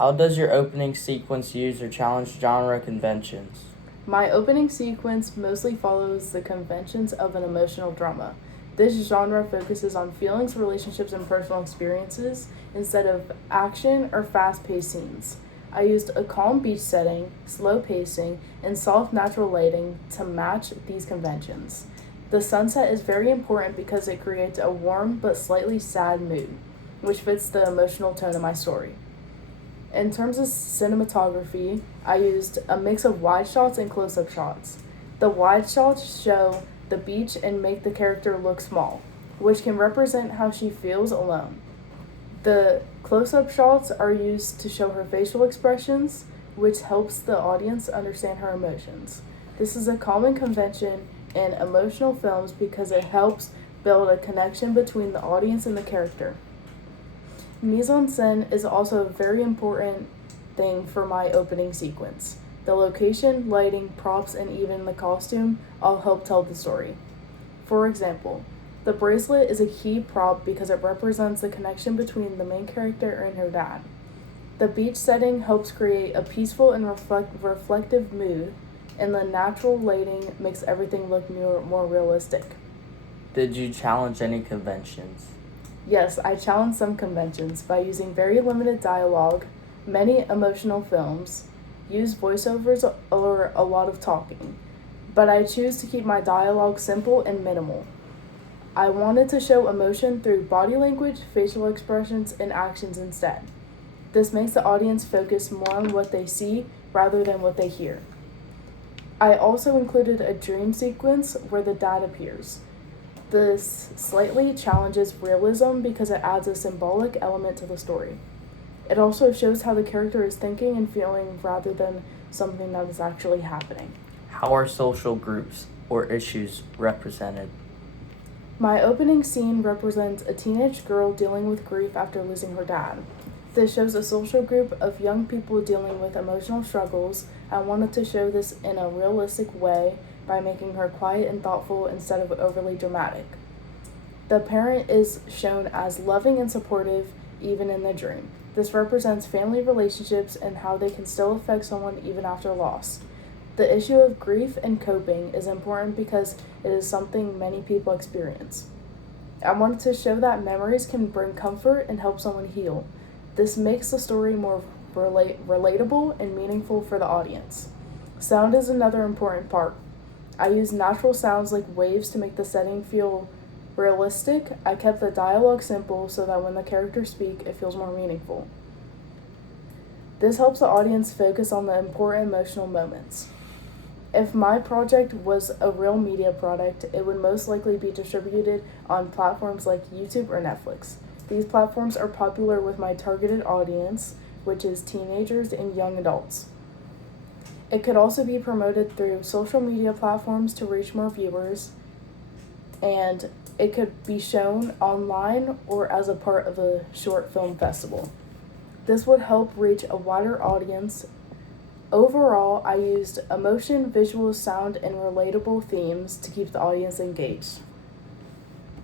How does your opening sequence use or challenge genre conventions? My opening sequence mostly follows the conventions of an emotional drama. This genre focuses on feelings, relationships, and personal experiences instead of action or fast paced scenes. I used a calm beach setting, slow pacing, and soft natural lighting to match these conventions. The sunset is very important because it creates a warm but slightly sad mood, which fits the emotional tone of my story. In terms of cinematography, I used a mix of wide shots and close up shots. The wide shots show the beach and make the character look small, which can represent how she feels alone. The close up shots are used to show her facial expressions, which helps the audience understand her emotions. This is a common convention in emotional films because it helps build a connection between the audience and the character. Mise en scène is also a very important thing for my opening sequence. The location, lighting, props, and even the costume all help tell the story. For example, the bracelet is a key prop because it represents the connection between the main character and her dad. The beach setting helps create a peaceful and reflective mood, and the natural lighting makes everything look more realistic. Did you challenge any conventions? Yes, I challenge some conventions by using very limited dialogue, many emotional films, use voiceovers or a lot of talking, but I choose to keep my dialogue simple and minimal. I wanted to show emotion through body language, facial expressions, and actions instead. This makes the audience focus more on what they see rather than what they hear. I also included a dream sequence where the dad appears. This slightly challenges realism because it adds a symbolic element to the story. It also shows how the character is thinking and feeling rather than something that is actually happening. How are social groups or issues represented? My opening scene represents a teenage girl dealing with grief after losing her dad. This shows a social group of young people dealing with emotional struggles. I wanted to show this in a realistic way by making her quiet and thoughtful instead of overly dramatic. The parent is shown as loving and supportive even in the dream. This represents family relationships and how they can still affect someone even after loss. The issue of grief and coping is important because it is something many people experience. I wanted to show that memories can bring comfort and help someone heal. This makes the story more relatable and meaningful for the audience. Sound is another important part. I use natural sounds like waves to make the setting feel realistic. I kept the dialogue simple so that when the characters speak, it feels more meaningful. This helps the audience focus on the important emotional moments. If my project was a real media product, it would most likely be distributed on platforms like YouTube or Netflix. These platforms are popular with my targeted audience, which is teenagers and young adults. It could also be promoted through social media platforms to reach more viewers, and it could be shown online or as a part of a short film festival. This would help reach a wider audience. Overall, I used emotion, visual, sound, and relatable themes to keep the audience engaged.